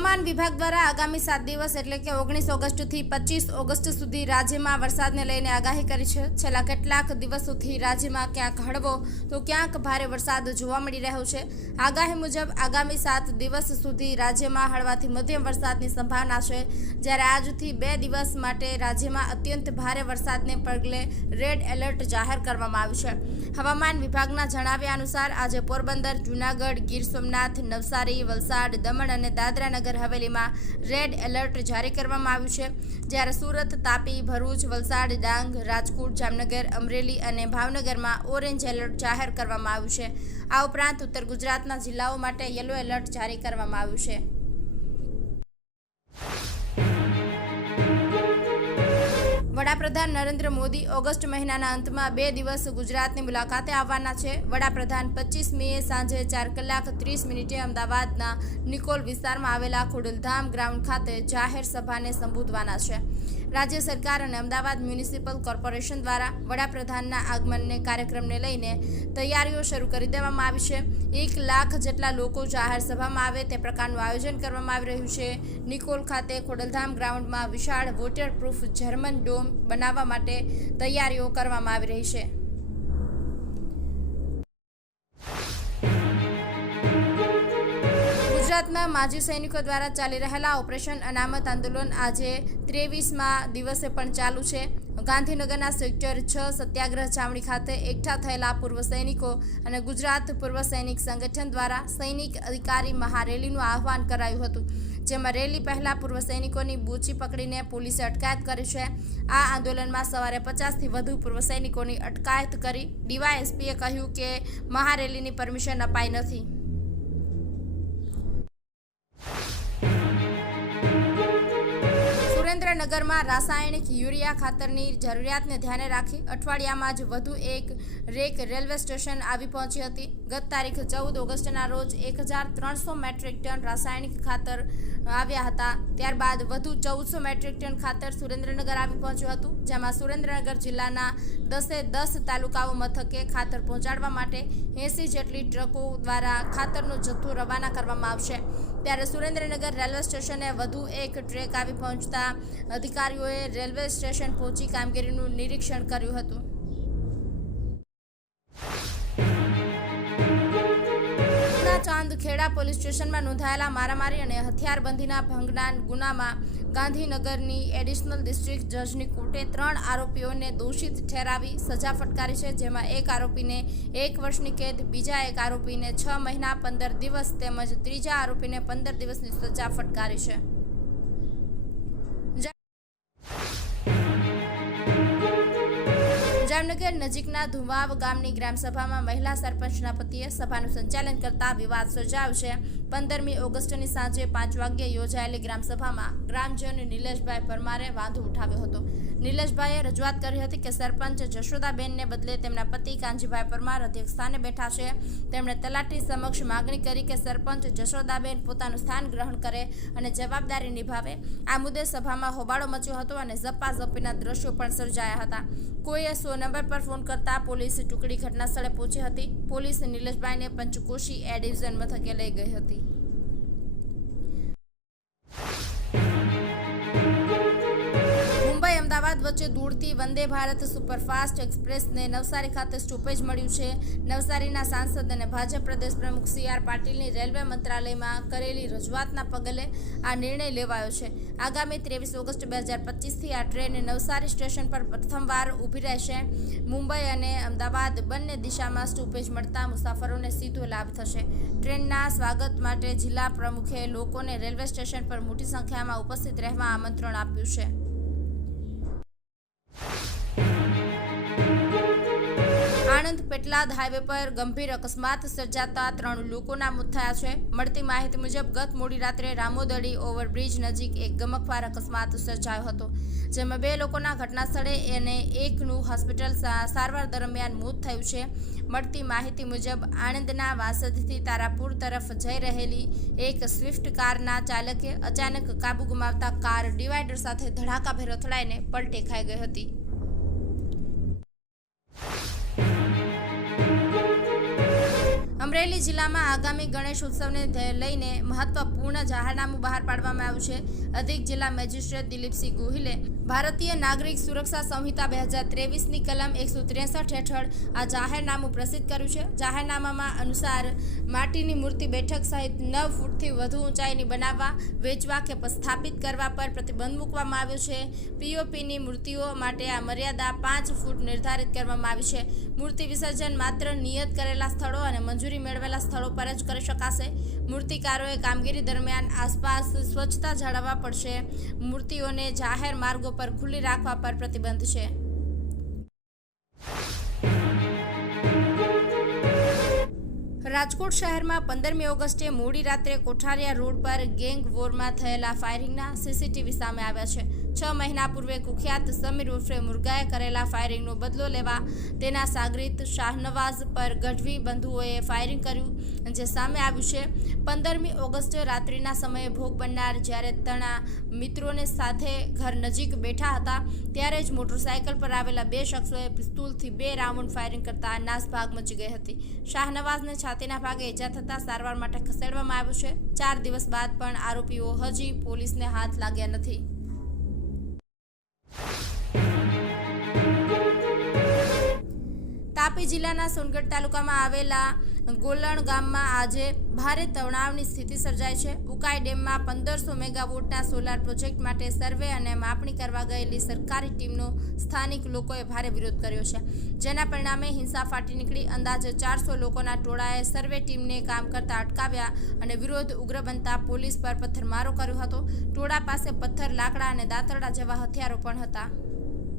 આગામી સાત દિવસ એટલે કે ઓગણીસ ઓગસ્ટથી પચીસ ઓગસ્ટ સુધી રાજ્યમાં વરસાદને લઈને આગાહી કરી છે. છેલ્લા કેટલાક દિવસોથી રાજ્યમાં ક્યાંક હળવો તો ક્યાંક ભારે વરસાદ જોવા મળી રહ્યો છે. આગાહી મુજબ આગામી સાત દિવસ સુધી રાજ્યમાં હળવાથી મધ્યમ વરસાદની સંભાવના છે. જ્યારે આજથી બે દિવસ માટે રાજ્યમાં અત્યંત ભારે વરસાદને પગલે રેડ એલર્ટ જાહેર કરવામાં આવ્યું છે. હવામાન વિભાગના જણાવ્યા અનુસાર આજે પોરબંદર, જૂનાગઢ, ગીર સોમનાથ, નવસારી, વલસાડ, દમણ અને દાદરાનગર હવેલીમાં રેડ એલર્ટ જારી કરવામાં આવ્યું છે. જ્યારે સુરત, તાપી, ભરૂચ, વલસાડ, ડાંગ, રાજકોટ, જામનગર, અમરેલી અને ભાવનગરમાં ઓરેન્જ એલર્ટ જાહેર કરવામાં આવ્યું છે. આ ઉપરાંત ઉત્તર ગુજરાતના જિલ્લાઓ માટે યલો એલર્ટ જારી કરવામાં આવ્યું છે. વડાપ્રધાન નરેન્દ્ર મોદી ઓગસ્ટ મહિનાના અંતમાં બે દિવસ ગુજરાતની મુલાકાતે આવવાના છે. વડાપ્રધાન પચીસ મેએ સાંજે ચાર કલાક ત્રીસ મિનિટે અમદાવાદના નિકોલ વિસ્તારમાં આવેલા ખોડલધામ ગ્રાઉન્ડ ખાતે જાહેર સભાને સંબોધવાના છે. રાજ્ય સરકાર અને અમદાવાદ મ્યુનિસિપલ કોર્પોરેશન દ્વારા વડાપ્રધાનના આગમનને કાર્યક્રમને લઈને તૈયારીઓ શરૂ કરી દેવામાં આવી છે. એક લાખ જેટલા લોકો જાહેર સભામાં આવે તે પ્રકારનું આયોજન કરવામાં આવી રહ્યું છે. નિકોલ ખાતે ખોડલધામ ગ્રાઉન્ડમાં વિશાળ વોટરપ્રૂફ જર્મન ડોમ બનાવવા માટે તૈયારીઓ કરવામાં આવી રહી છે. ગુજરાતના માજી સૈનિકો દ્વારા ચાલી રહેલા ઓપરેશન અનામત આંદોલન આજે ત્રેવીસમાં દિવસે પણ ચાલુ છે. ગાંધીનગરના સેક્ટર છ સત્યાગ્રહ છાવણી ખાતે એકઠા થયેલા પૂર્વ સૈનિકો અને ગુજરાત પૂર્વ સૈનિક સંગઠન દ્વારા સૈનિક અધિકારી મહારેલીનું આહવાન કરાયું હતું, જેમાં રેલી પહેલા પૂર્વ સૈનિકોની બૂચી પકડીને પોલીસે અટકાયત કરી છે. આ આંદોલનમાં સવારે પચાસથી વધુ પૂર્વ સૈનિકોની અટકાયત કરી ડીવાયએસપીએ કહ્યું કે મહારેલીની પરમિશન અપાઈ નથી. સુરેન્દ્રનગરમાં રાસાયણિક યુરિયા ખાતરની જરૂરિયાતને ધ્યાને રાખી અઠવાડિયામાં જ વધુ એક રેક રેલવે સ્ટેશન આવી પહોંચી હતી. ગત તારીખ ચૌદ ઓગસ્ટના રોજ એક હજાર ત્રણસો મેટ્રિક ટન રાસાયણિક ખાતર આવ્યા હતા. ત્યારબાદ વધુ ચૌદસો મેટ્રિક ટન ખાતર સુરેન્દ્રનગર આવી પહોંચ્યું હતું, જેમાં સુરેન્દ્રનગર જિલ્લાના દસે દસ તાલુકાઓ મથકે ખાતર પહોંચાડવા માટે એંસી જેટલી ટ્રકો દ્વારા ખાતરનો જથ્થો રવાના કરવામાં આવશે. ત્યારે સુરેન્દ્રનગર રેલવે સ્ટેશને વધુ એક ટ્રેક આવી પહોંચતા અધિકારીઓએ રેલવે સ્ટેશન પહોંચી કામગીરીનું નિરીક્ષણ કર્યું હતું. ખેડા પોલીસ સ્ટેશનમાં નોંધાયેલા મારામારી અને હથિયારબંધીના ભંગના ગુનામાં ગાંધીનગરની એડિશનલ ડિસ્ટ્રિક્ટ જજની કોર્ટે ત્રણ આરોપીઓને દોષિત ઠેરાવી સજા ફટકારી છે, જેમાં એક આરોપીને એક વર્ષની કેદ, બીજા એક આરોપીને છ મહિના, પંદર દિવસ તેમજ ત્રીજા આરોપીને પંદર દિવસની સજા ફટકારી છે. thank you જામનગર નજીકના ધુવાવ ગામની ગ્રામસભામાં મહિલા સરપંચના પતિએ સભાનું સંચાલન કરતા વિવાદ સર્જાયો છે. પંદરમી ઓગસ્ટની સાંજે પાંચ વાગ્યે યોજાયેલી ગ્રામસભામાં ગ્રામજન નિલેશભાઈ પરમારે વાંધો ઉઠાવ્યો હતો. નિલેશભાઈએ રજૂઆત કરી હતી કે સરપંચ જશોદાબેનને બદલે તેમના પતિ કાંજીભાઈ પરમાર અધ્યક્ષ સ્થાને બેઠા છે. તેમણે તલાટી સમક્ષ માગણી કરી કે સરપંચ જશોદાબેન પોતાનું સ્થાન ગ્રહણ કરે અને જવાબદારી નિભાવે. આ મુદ્દે સભામાં હોબાળો મચ્યો હતો અને ઝપાઝપીના દ્રશ્યો પણ સર્જાયા હતા. કોઈએ સો નંબર પર ફોન કરતા પોલીસ ટુકડી ઘટના સ્થળે પહોંચી હતી. પોલીસ નિલેશભાઈને પંચકોશી એ ડિવિઝન મથકે લઈ ગઈ હતી. વચ્ચે દૂરથી વંદે ભારત સુપરફાસ્ટ એક્સપ્રેસને નવસારી ખાતે સ્ટોપેજ મળ્યું છે. નવસારીના સાંસદ અને ભાજપ પ્રદેશ પ્રમુખ સી આર પાટીલની રેલવે મંત્રાલયમાં કરેલી રજૂઆતના પગલે આ નિર્ણય લેવાયો છે. આગામી ત્રેવીસ ઓગસ્ટ બે હજાર પચીસથી આ ટ્રેન નવસારી સ્ટેશન પર પ્રથમવાર ઊભી રહેશે. મુંબઈ અને અમદાવાદ બંને દિશામાં સ્ટોપેજ મળતા મુસાફરોને સીધો લાભ થશે. ટ્રેનના સ્વાગત માટે જિલ્લા પ્રમુખે લોકોને રેલવે સ્ટેશન પર મોટી સંખ્યામાં ઉપસ્થિત રહેવા આમંત્રણ આપ્યું છે. આણંદ પેટલાદ હાઈવે પર ગંભીર અકસ્માત સર્જાતા ત્રણ લોકોના મોત થયા છે. મળતી માહિતી મુજબ, ગત મોડી રાત્રે રામોદડી ઓવરબ્રિજ નજીક એક ગમકવાર અકસ્માત સર્જાયો હતો, જેમાં બે લોકોના ઘટના સ્થળે અને એકનું હોસ્પિટલ સારવાર દરમિયાન મોત થયું છે. મળતી માહિતી મુજબ, આણંદના વાસદથી તારાપુર તરફ જઈ રહેલી એક સ્વિફ્ટ કારના ચાલકે અચાનક કાબુ ગુમાવતા કાર ડિવાઈડર સાથે ધડાકાભેર અથડાઈને પલટે ખાઈ ગઈ હતી. અમરેલી જિલ્લામાં આગામી ગણેશ ઉત્સવને લઈને મહત્વપૂર્ણ પૂર્ણ જાહેરનામું બહાર પાડવામાં આવ્યું છે. અધિક જિલ્લા મેજિસ્ટ્રેટ દિલીપસિંહ ગોહિલે ભારતીય નાગરિક સુરક્ષા સંહિતા બે હજાર ત્રેવીસની કલમ એકસો ત્રેસઠ હેઠળ આ જાહેરનામું પ્રસિદ્ધ કર્યું છે. જાહેરનામામાં અનુસાર, માટીની મૂર્તિ બેઠક સહિત નવ ફૂટથી વધુ ઊંચાઈની બનાવવા, વેચવા કે સ્થાપિત કરવા પર પ્રતિબંધ મૂકવામાં આવ્યો છે. પીઓપીની મૂર્તિઓ માટે આ મર્યાદા પાંચ ફૂટ નિર્ધારિત કરવામાં આવી છે. મૂર્તિ વિસર્જન માત્ર નિયત કરેલા સ્થળો અને મંજૂરી મેળવેલા સ્થળો પર જ કરી શકાશે. મૂર્તિકારોએ કામગીરી દરમિયાન આસપાસ સ્વચ્છતા જાળવવા પડશે. મૂર્તિઓને જાહેર માર્ગો પર ખુલ્લી રાખવા પર પ્રતિબંધ છે. રાજકોટ શહેરમાં પંદરમી ઓગસ્ટે મોડી રાત્રે કોઠારિયા રોડ પર ગેંગ વોરમાં થયેલા ફાયરિંગના સીસીટીવી સામે આવ્યા છે. છ મહિના પૂર્વે કુખ્યાત સમીર ઉર્ફે મુરગાએ કરેલા ફાયરિંગનો બદલો લેવા તેના સાગરીત શાહનવાઝ પર ગઢવી બંધુઓએ ફાયરિંગ કર્યું, જે સામે આવ્યું છે. પંદરમી ઓગસ્ટે રાત્રિના સમયે ભોગ બનનાર જ્યારે તણા મિત્રોને સાથે ઘર નજીક બેઠા હતા, ત્યારે જ મોટરસાયકલ પર આવેલા બે શખ્સોએ પિસ્તુલથી બે રાઉન્ડ ફાયરિંગ કરતા નાસભાગ મચી ગઈ હતી. શાહનવાઝને છાતીના ભાગે ઈજા થતાં સારવાર માટે ખસેડવામાં આવ્યું છે. ચાર દિવસ બાદ પણ આરોપીઓ હજી પોલીસને હાથ લાગ્યા નથી. તાપી જિલ્લાના સોનગઢ તાલુકામાં આવેલા ગોલણ ગામમાં આજે ભારે તણાવની સ્થિતિ સર્જાઈ છે. ઉકાઈ ડેમમાં પંદરસો મેગાવોટના સોલાર પ્રોજેક્ટ માટે સર્વે અને માપણી કરવા ગયેલી સરકારી ટીમનો સ્થાનિક લોકોએ ભારે વિરોધ કર્યો છે. જેના પરિણામે હિંસા ફાટી નીકળી. અંદાજે ચારસો લોકોના ટોળાએ સર્વે ટીમને કામ કરતા અટકાવ્યા અને વિરોધ ઉગ્ર બનતા પોલીસ પર પથ્થરમારો કર્યો હતો. ટોળા પાસે પથ્થર, લાકડા અને દાંતરડા જેવા હથિયારો પણ હતા.